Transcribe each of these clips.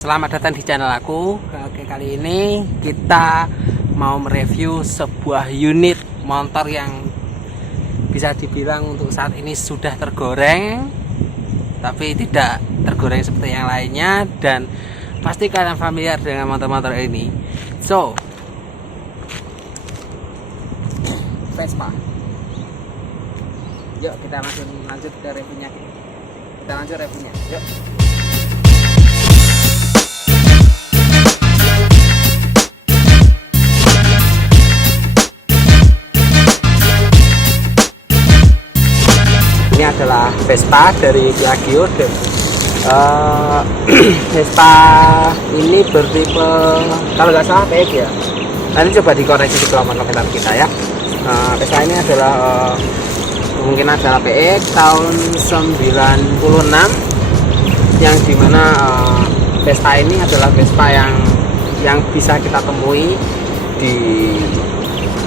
Selamat datang di channel aku. Oke, kali ini kita mau mereview sebuah unit motor yang bisa dibilang untuk saat ini sudah tergoreng, tapi tidak tergoreng seperti yang lainnya, dan pasti kalian familiar dengan motor-motor ini. So, Vespa. Yuk kita langsung lanjut ke reviewnya. Kita lanjut reviewnya. Yuk. Ini adalah Vespa dari Piaggio. Vespa ini bertipe, kalau nggak salah, PX ya. Nanti coba dikoreksi di kolom komentar kita ya. Vespa ini adalah kemungkinan adalah PX tahun 96, yang dimana Vespa ini adalah Vespa yang bisa kita temui di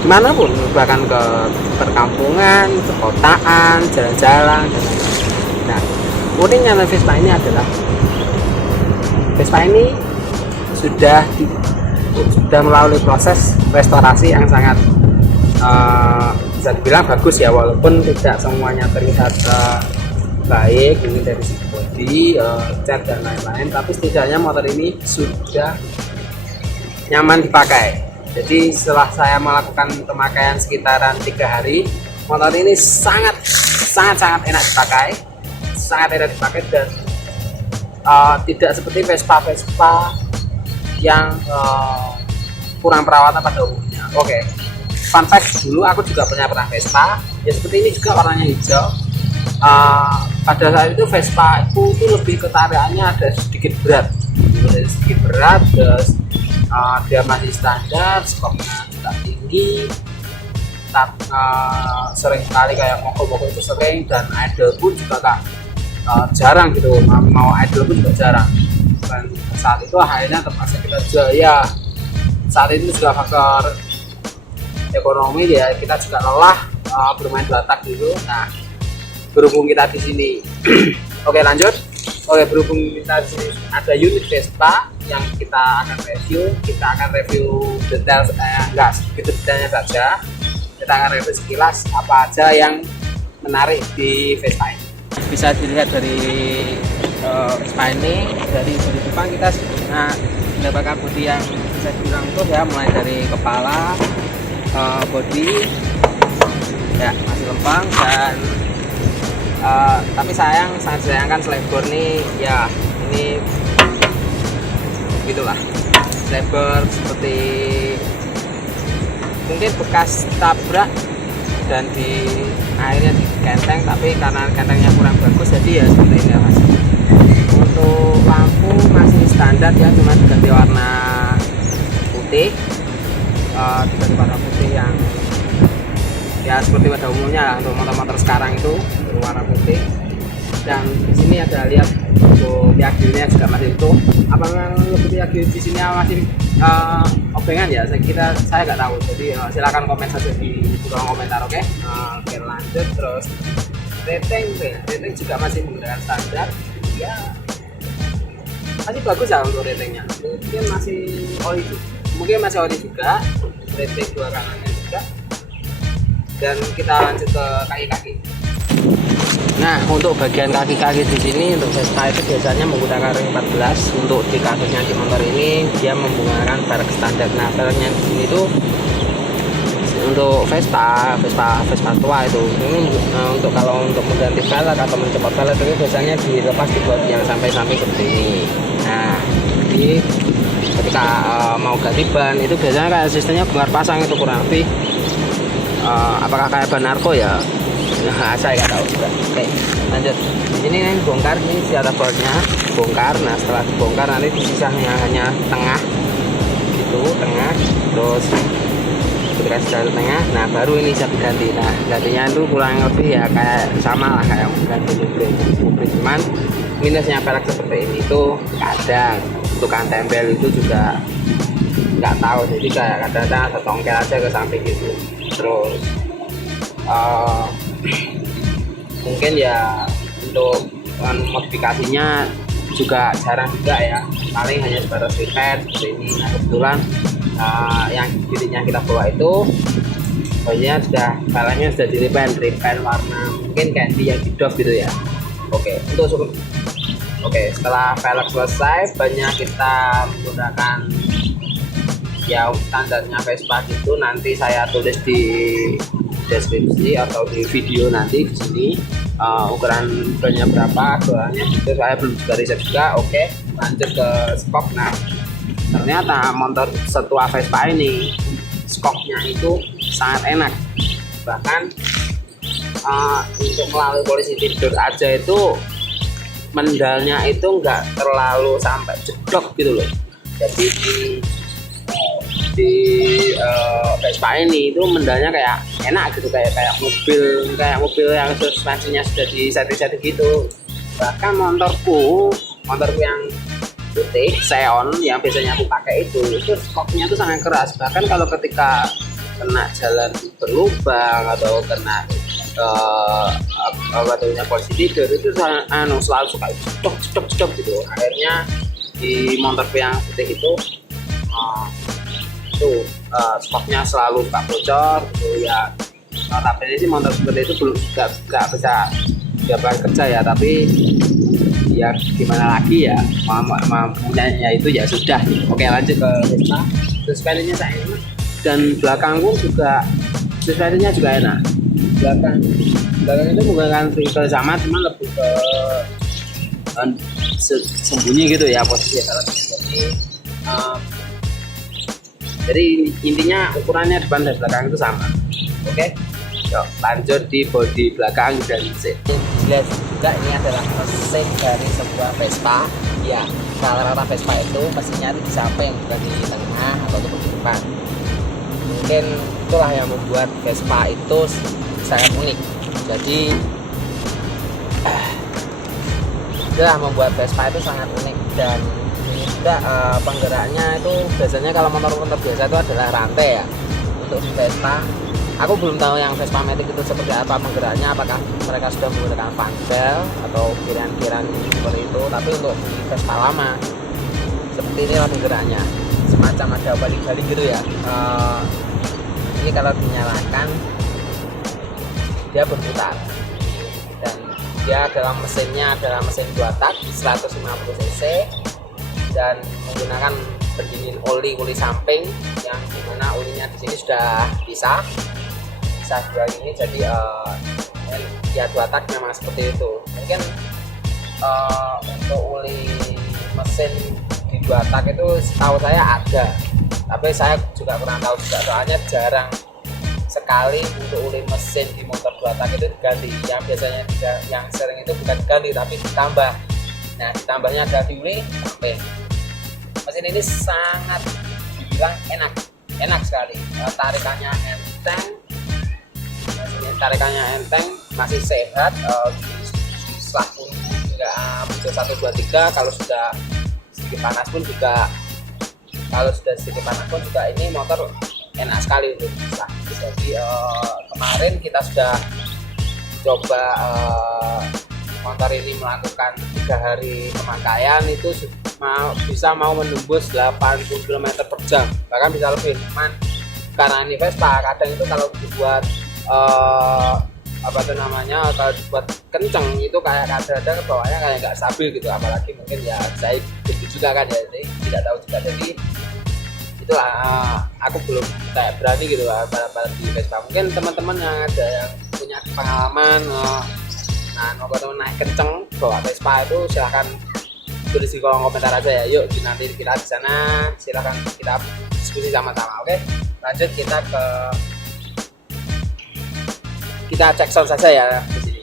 dimanapun, bahkan ke perkampungan, perkotaan, jalan-jalan, dan lain-lain. Nah, uniknya Vespa ini adalah Vespa ini sudah melalui proses restorasi yang sangat bisa dibilang bagus ya, walaupun tidak semuanya terlihat baik, ini dari segi bodi, cat dan lain-lain, tapi setidaknya motor ini sudah nyaman dipakai. Jadi setelah saya melakukan pemakaian sekitaran 3 hari, motor ini sangat enak dipakai, dan tidak seperti Vespa yang kurang perawatan pada umumnya. Oke, fun fact, dulu aku juga pernah Vespa, ya seperti ini juga, warnanya hijau. Pada saat itu Vespa itu lebih ketarikannya ada sedikit berat, terus dia masih standar, stoknya tidak tinggi, sering sekali kayak mogok itu sering, dan idle pun juga jarang gitu, mau idle pun juga jarang. Dan saat itu akhirnya terpaksa kita jual ya. Saat itu juga faktor ekonomi ya, kita juga lelah bermain dua tak gitu. Nah, berhubung kita di sini oke, lanjut. Oke, berhubung kita di sini ada unit Vespa yang kita akan review detail, enggak sedikit detailnya saja. Kita akan review sekilas apa aja yang menarik di Vespa ini. Bisa dilihat dari Vespa ini, dari depan kita mendapatkan bodi yang bisa dibilang utuh ya, mulai dari kepala, bodi ya masih lempeng, dan tapi sangat disayangkan slideboard nih ya, ini gitulah, slideboard seperti mungkin bekas tabrak dan akhirnya dikenteng, tapi karena kentengnya kurang bagus jadi ya seperti ini mas. Untuk lampu masih standar ya, cuma diganti warna putih, yang ya seperti pada umumnya untuk motor-motor sekarang itu berwarna putih. Dan di sini ada lihat untuk Piaggio-nya juga masih utuh. Apa memang lebih Piaggio di sini masih obengan ya? Saya nggak tahu. Jadi silakan komen saja di kolom komentar. Oke, lanjut. Terus rating juga masih menggunakan standar. Ya masih bagus ya untuk ratingnya. Mungkin masih ori juga. Rating 2 kanannya juga. Dan kita lanjut ke kaki-kaki. Nah, untuk bagian kaki-kaki di sini untuk Vespa itu biasanya menggunakan ring 14. Untuk di kasusnya di motor ini dia menggunakan velg standar. Nah, velgnya di sini itu untuk Vespa tua itu ini untuk kalau untuk mengganti velg atau mencopot velg itu biasanya dilepas di bodi yang sampai-sampai seperti ini. Nah, jadi ketika mau ganti ban itu biasanya kayak sistemnya bongkar pasang, itu kurang lebih apakah kayak ban narko ya? Nah, saya nggak tahu juga. Oke, lanjut. Di sini nih bongkar, ini si boardnya bongkar. Nah, setelah dibongkar nanti sisanya hanya tengah gitu, terus ketika sudah tengah, nah baru ini bisa diganti. Nah, gantinya itu kurang lebih ya kayak sama lah kayak ganti mobil, cuman minusnya velg seperti ini itu kadang tukang tempel itu juga nggak tahu, jadi kayak kadang-kadang setongkel aja ke samping gitu. Terus mungkin ya untuk modifikasinya juga jarang juga ya, paling hanya sebatas repair seperti ini. Nah kebetulan yang unitnya kita bawa itu banyak sudah velgnya sudah di repair warna mungkin candy yang di doff gitu ya. Oke, setelah velg selesai, banyak kita menggunakan ya standarnya Vespa gitu. Nanti saya tulis di deskripsi atau di video nanti di sini ukuran bannya berapa, ukurannya itu saya belum juga riset juga. Oke, lanjut ke skok. Nah ternyata motor setua Vespa ini skoknya itu sangat enak, bahkan untuk melalui polisi tidur aja itu mendalnya itu nggak terlalu sampai jedok gitu loh. Jadi di Vespa ini itu mendalnya kayak enak gitu, kayak mobil yang suspensinya sudah di setting gitu. Bahkan motorku yang putih Xeon yang biasanya aku pakai itu skoknya itu sangat keras. Bahkan kalau ketika kena jalan berlubang atau kena batunya polisi tidur itu selalu suka cedok gitu. Akhirnya di motor yang putih itu stoknya selalu suka bocor gitu ya. Tapi sih motor seperti itu belum nggak bisa kerja ya, tapi ya gimana lagi ya, mampunya itu ya sudah. Oke, lanjut ke Vespa. Suspensinya saya ini dan belakangku juga suspensinya juga enak. Belakang itu menggunakan throttle sama, cuma lebih ke sembunyi gitu ya posisinya. Jadi intinya ukurannya depan dan belakang itu sama. Oke, yuk lanjut di bodi belakang dan mesin. Jelas juga ini adalah mesin dari sebuah Vespa. Ya, rata-rata Vespa itu mesinnya itu bisa apa yang bukan di tengah atau di depan. Mungkin itulah yang membuat Vespa itu sangat unik. Jadi itulah membuat Vespa itu sangat unik. Dan ini juga penggeraknya itu biasanya kalau motor-motor biasa itu adalah rantai ya. Untuk di Vespa aku belum tahu yang Vespa Matic itu seperti apa penggeraknya, apakah mereka sudah menggunakan fanbel atau kiran-kiran seperti itu. Tapi untuk di Vespa lama seperti inilah penggeraknya, semacam ada balik-balik gitu ya. Ini kalau dinyalakan dia berputar, dan dia dalam mesinnya adalah mesin 2 tak 150 cc dan menggunakan pendingin oli samping yang dimana olinya di sini sudah bisa dua ini. Jadi ya 2 tak memang seperti itu. Mungkin untuk oli mesin di 2 tak itu setahu saya ada, tapi saya juga kurang tahu juga, soalnya jarang sekali untuk oli mesin di motor 2 tak itu diganti. Yang biasanya yang sering itu bukan diganti tapi ditambah. Nah ditambahnya ada diuli sampai. Mesin ini sangat dibilang enak sekali. Tarikannya enteng, masih sehat. Setelah pun nggak muncul 1, 2, 3. Kalau sudah sedikit panas pun juga ini motor enak sekali untuk bisa. Jadi kemarin kita sudah coba motor ini melakukan 3 hari pemakaian, itu mau menembus 80 km per jam, bahkan bisa lebih. Cuman karena ini Vespa, kadang itu kalau dibuat kalau dibuat kenceng itu kayak kadang-kadang bawahnya kayak nggak stabil gitu, apalagi mungkin ya saya gitu juga kan ya, jadi tidak tahu juga. Jadi itulah aku belum kayak berani gitu lah balap di Vespa. Mungkin teman-teman yang ada yang punya pengalaman naik kenceng bawa Vespa itu silahkan tulis di kolom komentar aja ya. Yuk nanti kita di sana silahkan kita diskusi sama-sama. Oke, lanjut kita cek sound saja ya di sini.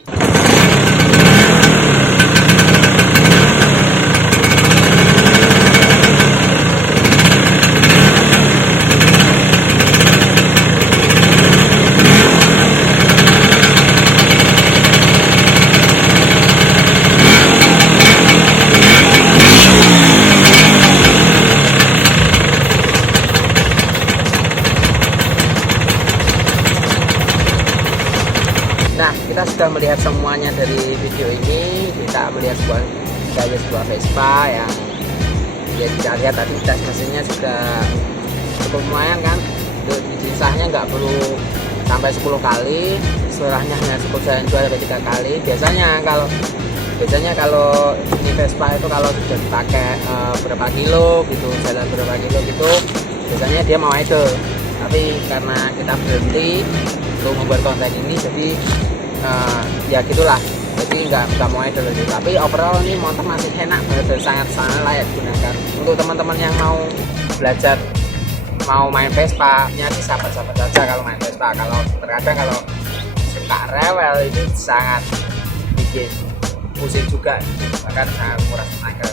Nah, kita sudah melihat semuanya dari video ini. Kita melihat sebuah kayak sebuah Vespa yang ya kita lihat tadi tes mesinnya juga cukup lumayan kan, disahnya nggak perlu sampai 10 kali, istilahnya hanya cukup jalan 2-3 kali. Biasanya kalau ini Vespa itu kalau sudah dipakai berapa kilo gitu, jalan berapa kilo gitu, biasanya dia mau idle. Tapi karena kita berhenti untuk membuat konten ini, jadi ya gitulah, jadi nggak mau idle lagi. Tapi overall ini motor masih enak banget, sangat layak digunakan untuk teman-teman yang mau belajar, mau main Vespa. Ya sih sahabat-sahabat saja kalau main Vespa. Kalau terkadang kalau suka rewel itu sangat bikin pusing juga, bahkan sangat kuras tenaga.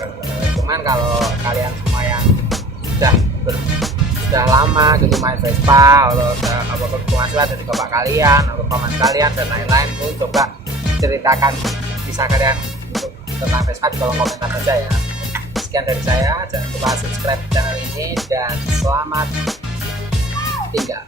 Cuman kalau kalian semua yang sudah lama gitu main Vespa, atau penghasilan dari bapak kalian atau paman kalian dan lain-lain, itu coba ceritakan bisa kalian untuk tentang Vespa di kolom komentar saja ya. Sekian dari saya, jangan lupa subscribe channel ini dan selamat tinggal.